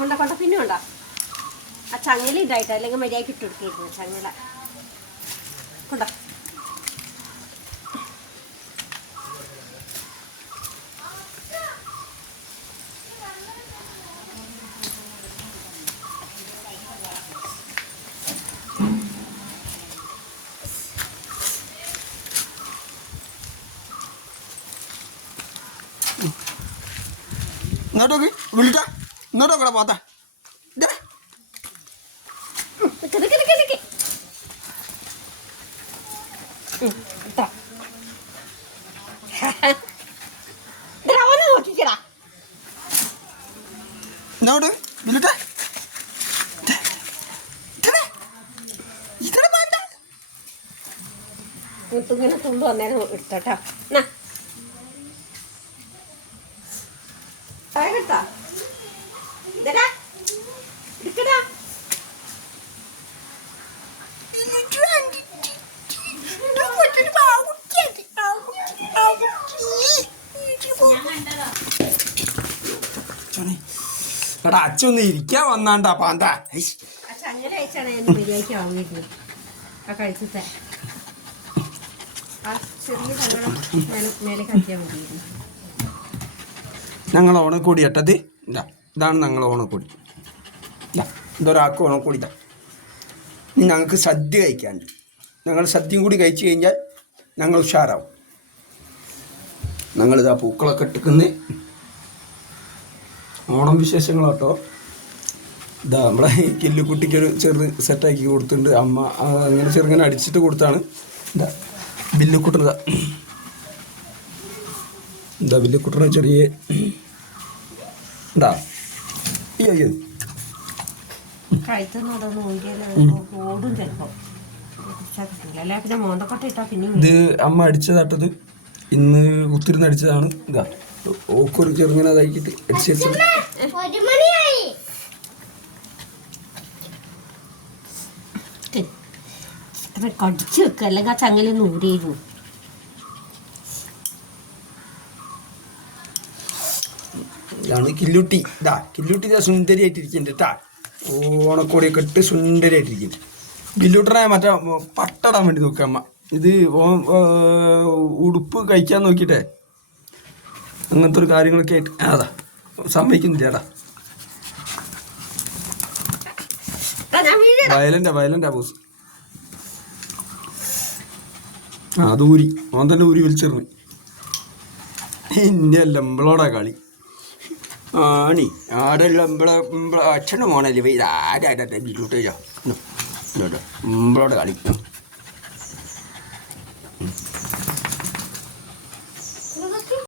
കൊണ്ട കൊണ്ട പിന്നെ കൊണ്ട ആ ചങ്ങല ഇതായിട്ട് അല്ലെങ്കിൽ മര്യാദയ്ക്ക് ഇട്ട് കൊടുക്കായിരുന്നു ചങ്ങല കൊണ്ട ഇങ്ങോട്ടോക്ക് വിളിക്കാം ഇങ്ങോട്ടോക്കടാ പാത്ത നോക്കിക്കടാ ഇങ്ങോട്ട് വിളിട്ടെ ഇങ്ങനെ തുള്ളു വന്നേരം എടുത്തോട്ടാ കേട്ടാ ഇതടാ എടുക്കടാ എടാ അച്ഛന്ന് ഇരിക്കാൻ വന്നാണ്ടാ പാന്ത ചങ്ങല അയച്ചാണ് ഞാൻ മര്യാദയ്ക്ക് വാങ്ങിയിരുന്നു ആ കഴിച്ചിട്ടേ ആ ചെറിയ സങ്കടം മേലെ കളിക്കാൻ മതിയായിരുന്നു. ഞങ്ങൾ ഓണക്കോടി ഇട്ടത് ഇതാ ഇതാണ് ഞങ്ങൾ ഓണക്കോടി ഇതാ ഇതൊരാൾക്ക് ഓണക്കോടി ഇതാ ഇനി ഞങ്ങൾക്ക് സദ്യ കഴിക്കാണ്ട് ഞങ്ങൾ സദ്യയും കൂടി കഴിച്ചു കഴിഞ്ഞാൽ ഞങ്ങൾ ഉഷാറാവും. ഞങ്ങളിതാ പൂക്കളൊക്കെ ഇട്ടിക്കുന്ന ഓണം വിശേഷങ്ങളോട്ടോ. ഇതാ നമ്മളെ കില്ലുകുട്ടിക്കൊരു ചെറു സെറ്റാക്കി കൊടുത്തിട്ടുണ്ട് അമ്മ. അങ്ങനെ ചെറുങ്ങനെ അടിച്ചിട്ട് കൊടുത്താണ്. ഇതാ ബില്ലുക്കുട്ടനതാ എന്താ ബില്ലുക്കുട്ടനെ ചെറിയ എന്താ അയ്യോ ഇത് അമ്മ അടിച്ചതാട്ടത് ഇന്ന് കുത്തിരുന്ന് അടിച്ചതാണ്. ഇതാ ഓക്കൊരു ചെറുങ്ങനെ അതാക്കിയിട്ട് അടിച്ചടിച്ചത്. കടിച്ചു വെക്കുക അല്ലെങ്കിൽ ആ ചങ്ങലൊന്നും ഊരിയിരുന്നു. ഇതാണ് കില്ലുട്ടി. ഇതാ കില്ലുട്ടി ഇതാ സുന്ദരിയായിട്ടിരിക്കുന്നുണ്ട് കേട്ടാ. ഓണക്കോടിയൊക്കെ ഇട്ട് സുന്ദരിയായിട്ടിരിക്കുന്നു. കില്ലുട്ടനെ മറ്റേ പട്ടടാൻ വേണ്ടി നോക്കുക അമ്മ. ഇത് ഉടുപ്പ് കഴിക്കാൻ നോക്കിയിട്ടേ അങ്ങനത്തെ ഒരു കാര്യങ്ങളൊക്കെ ആയിട്ട് അതാ സമ്മതിക്കുന്നില്ല ചേട്ടാ. വയലൻ്റാ ബോസ്. അത് ഊരി ഓൻ തന്നെ ഊരി വലിച്ചെറിഞ്ഞു. ഇന്ന ലമ്പളോടാ കളി ആണി ആടെല്ലാം അച്ഛൻ്റെ മോണല്ലേ ഇത് ആരാ ബില്ലൂട്ടോ ഇമ്പളോടെ കളി.